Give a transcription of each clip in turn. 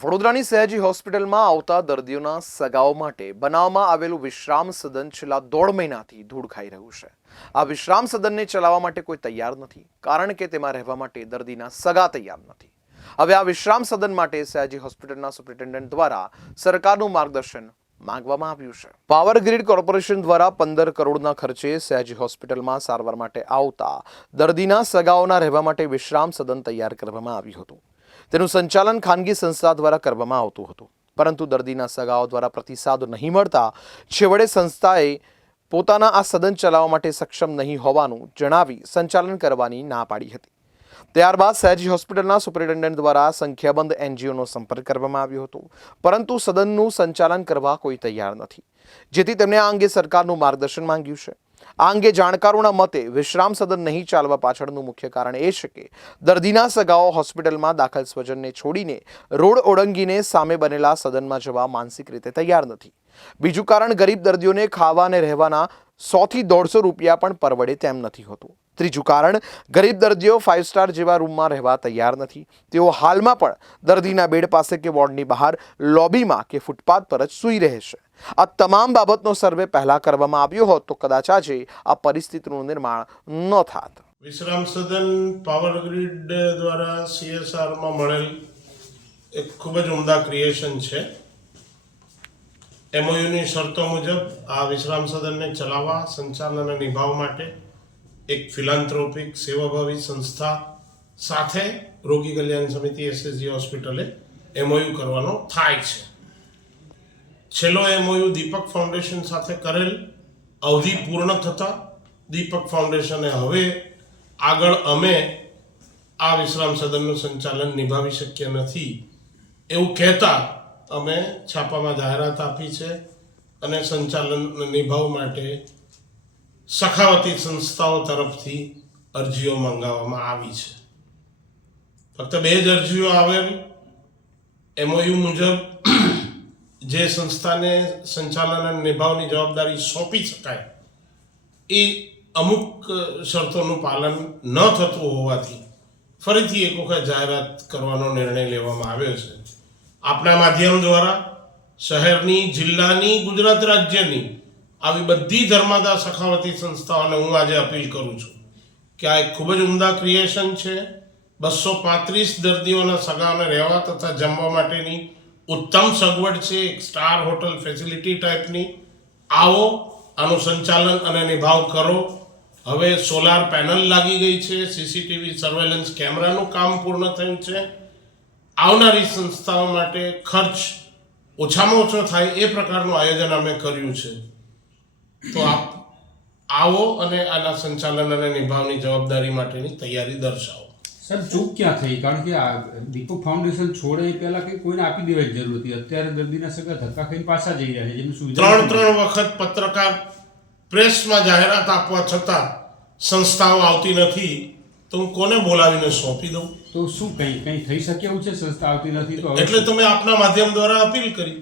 વડોદરાની સયાજી હોસ્પિટલમાં આવતા દર્દીઓના સગાઓ માટે બનાવવામાં આવેલું વિશ્રામ સદન છેલ્લા દોઢ મહિનાથી ધૂળ ખાઈ રહ્યું છે. આ વિશ્રામ સદનને ચલાવવા માટે કોઈ તૈયાર નથી, કારણ કે તેમાં રહેવા માટે દર્દીના સગા તૈયાર નથી. હવે આ વિશ્રામ સદન માટે સયાજી હોસ્પિટલના સુપ્રિન્ટેન્ડન્ટ દ્વારા સરકારનું માર્ગદર્શન માંગવામાં આવ્યું છે. પાવર ગ્રીડ કોર્પોરેશન દ્વારા પંદર કરોડના ખર્ચે સયાજી હોસ્પિટલમાં સારવાર માટે આવતા દર્દીના સગાઓના રહેવા માટે વિશ્રામ સદન તૈયાર કરવામાં આવ્યું હતું. તેનું સંચાલન ખાનગી સંસ્થા દ્વારા કરવામાં આવતું હતું. પરંતુ દર્દીના સગાઓ દ્વારા પ્રતિસાદ નહીં મળતા છેવડે સંસ્થાએ પોતાના આ સદન ચલાવવા માટે સક્ષમ નહીં હોવાનું જણાવી સંચાલન કરવાની ના પાડી હતી. ત્યારબાદ સયાજી હોસ્પિટલના સુપરિન્ટેન્ડન્ટ દ્વારા સંખ્યાબંધ એનજીઓનો સંપર્ક કરવામાં આવ્યો હતો. પરંતુ સદનનું સંચાલન કરવા કોઈ તૈયાર નથી. જેથી તેમણે આ અંગે સરકારનું માર્ગદર્શન માંગ્યું છે. આ અંગે જાણકારોના મતે વિશ્રામ સદન નહીં ચાલવા પાછળનું મુખ્ય કારણ એ છે કે દર્દીના સગાઓ હોસ્પિટલમાં દાખલ સ્વજનને છોડીને રોડ ઓળંગીને સામે બનેલા સદનમાં જવા માનસિક રીતે તૈયાર નથી. બીજું કારણ, ગરીબ દર્દીઓને ખાવા અને રહેવાના સોથી દોઢસો રૂપિયા પણ પરવડે તેમ નથી હોતું. ત્રીજું કારણ, ગરીબ દર્દીઓ ફાઇવ સ્ટાર જેવા રૂમમાં રહેવા તૈયાર નથી. તેઓ હાલમાં પણ દર્દીના બેડ પાસે કે વોર્ડની બહાર લોબીમાં કે ફૂટપાથ પર જ સૂઈ રહે છે. આ તમામ બાબતનો સર્વે પહેલા કરવામાં આવ્યો હોત તો કદાચ આજે આ પરિસ્થિતિનું નિર્માણ ન થાત. વિશ્રામ સદન પાવર ગ્રીડ દ્વારા સીએસઆરમાં મળેલ એક ખૂબ જ ઉમદા ક્રિએશન છે. એમઓયુની શરતો મુજબ આ વિશ્રામ સદનને ચલાવવા, સંચાલન અને નિભાવ માટે એક ફિલાન્થ્રોપિક સેવાભાવી સંસ્થા સાથે રોગી કલ્યાણ સમિતિ એસએસજી હોસ્પિટલે એમઓયુ કરવાનો થાય છે. છેલ્લો એમઓયુ દીપક ફાઉન્ડેશન સાથે કરેલ અવધિ પૂર્ણ થતા દીપક ફાઉન્ડેશને હવે આગળ અમે આ વિશ્રામ સદનનું સંચાલન નિભાવી શક્ય નથી એવું કહેતા અમે છાપામાં જાહેરાત આપી છે અને સંચાલન નિભાવવા માટે સખાવતી સંસ્થાઓ તરફથી અરજીઓ મંગાવવામાં આવી છે. ફક્ત બે જ અરજીઓ આવેલ. એમઓયુ મુજબ જે સંસ્થાને સંચાલન અને નિભાવની જવાબદારી સોંપી શકાય, એ અમુક શરતોનું પાલન ન થતું હોવાથી ફરીથી એક વખત જાહેરાત કરવાનો નિર્ણય લેવામાં આવ્યો છે. આપણા માધ્યમ દ્વારા શહેરની, જિલ્લાની, ગુજરાત રાજ્યની આવી બધી ધર્માદા સખાવતી સંસ્થાઓને હું આજે અપીલ કરું છું કે આ એક ખૂબ જ ઉમદા ક્રિએશન છે. બસો પાંત્રીસ દર્દીઓના સગાઓને રહેવા તથા જમવા માટેની ઉત્તમ સગવડ છે, એક સ્ટાર હોટલ ફેસિલિટી ટાઈપની આવો, આનું સંચાલન અને નિભાવ કરો. હવે સોલાર પેનલ લાગી ગઈ છે સીસીટીવી સર્વેલન્સ કેમેરાનું કામ પૂર્ણ થયું છે. આવનારી સંસ્થાઓ માટે ખર્ચ ઓછામાં ઓછો થાય એ પ્રકારનું આયોજન અમે કર્યું છે. તો આપ આવો અને આના સંચાલન અને નિભાવની જવાબદારી માટેની તૈયારી દર્શાવો. સાહેબ ચૂક ક્યાં થઈ? કારણ કે આ દીપક ફાઉન્ડેશન છોડે એ પહેલા કંઈ કોઈને આપી દેવાની જરૂર હતી. અત્યારે દર્દીના સગા ધક્કા ખાઈને પાછા જઈ રહ્યા છે જેની સુવિધા ત્રણ ત્રણ વખત પત્રકાર પ્રેસમાં જાહેરાત આપવા છતાં સંસ્થાઓ આવતી નથી. તો હું કોને બોલાવીને સોંપી દઉં? તો શું કંઈ કંઈ થઈ શકે એવું છે સંસ્થા આવતી નથી? તો એટલે તમે આપના માધ્યમ દ્વારા અપીલ કરી.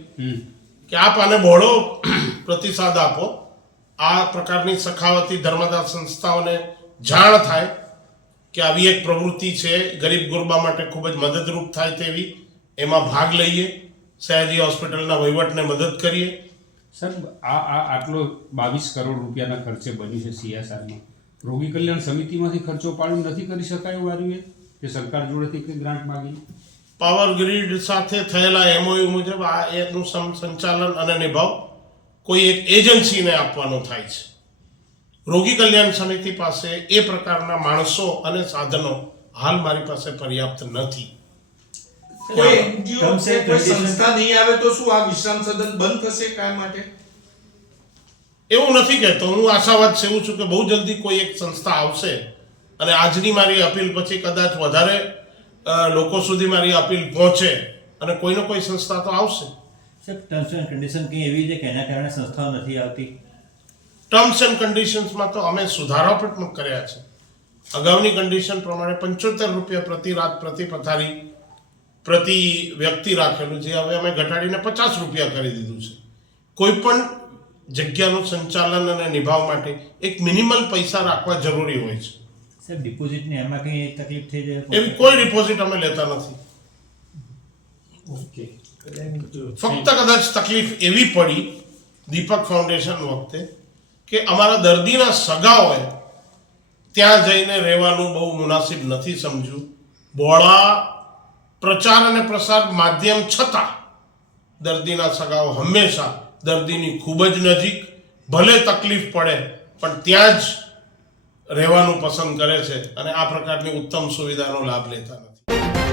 કે આપ આને બહોળો પ્રતિસાદ આપો. આ પ્રકારની સખાવતી ધર્મદાર સંસ્થાઓને જાણ થાય. કે આવી એક પ્રવૃત્તિ છે ગરીબ ગુરબા માટે ખૂબ જ મદદરૂપ થાય તેવી. એમાં ભાગ લઈએ સયાજી હોસ્પિટલના વહીવટને મદદ કરીએ. સર આ આ આટલો બાવીસ કરોડ રૂપિયાના ખર્ચે બન્યું છે સીએસઆરમાં. રોગી કલ્યાણ સમિતિમાંથી ખર્ચો પાડવું નથી કરી શકાય એવું આવ્યું કે સરકાર જોડેથી કંઈ ગ્રાન્ટ માગી? પાવર ગ્રીડ સાથે થયેલા એમઓયુ મુજબ આ એનું સંચાલન અને નિભાવ કોઈ એક એજન્સીને આપવાનો થાય છે. રોગી કલ્યાણ સમિતિ પાસે એ પ્રકારના માણસો અને સાધનો હાલ મારી પાસે પર્યાપ્ત નથી. કોઈ કોઈ સંસ્થા નહીં આવે તો શું આ વિશ્રામ સદન બંધ થશે કાય માટે? એવું નથી કહેતો. હું આશાવાદ સેવું છું કે બહુ જલ્દી કોઈ એક સંસ્થા આવશે અને આજની મારી અપીલ પછી કદાચ વધારે લોકો સુધી મારી અપીલ પહોંચે અને કોઈનો કોઈ સંસ્થા તો આવશે. સર ટર્મ્સ એન્ડ કન્ડિશન કંઈ એવી છે કે એના કારણે સંસ્થાઓ નથી આવતી? ટર્મ્સ એન્ડ કન્ડિશન્સમાં તો અમે સુધારા પણ કર્યા છે. અગાઉની કન્ડિશન પ્રમાણે પંચોતેર રૂપિયા પ્રતિ રાત પ્રતિ પથારી પ્રતિ વ્યક્તિ રાખેલું છે. હવે અમે ઘટાડીને પચાસ રૂપિયા કરી દીધું છે. કોઈ પણ જગ્યાનું સંચાલન અને નિભાવ માટે એક મિનિમલ પૈસા રાખવા જરૂરી હોય છે. સર ડિપોઝિટની એમાં કંઈ તકલીફ થઈ જાય? એવી કોઈ ડિપોઝિટ અમે લેતા નથી. ઓકે. ફક્ત કદાચ તકલીફ એવી પડી દીપક ફાઉન્ડેશન વખતે કે અમારા દર્દીના સગાઓએ ત્યાં જઈને રહેવાનું બહુ મુનાસિબ નથી સમજ્યું. બોળા પ્રચાર અને પ્રસાર માધ્યમ છતાં દર્દીના સગાઓ હંમેશા દર્દીની ખૂબ જ નજીક, ભલે તકલીફ પડે, પણ ત્યાં જ રહેવાનું પસંદ કરે છે અને આ પ્રકારની ઉત્તમ સુવિધાનો લાભ લેતા નથી.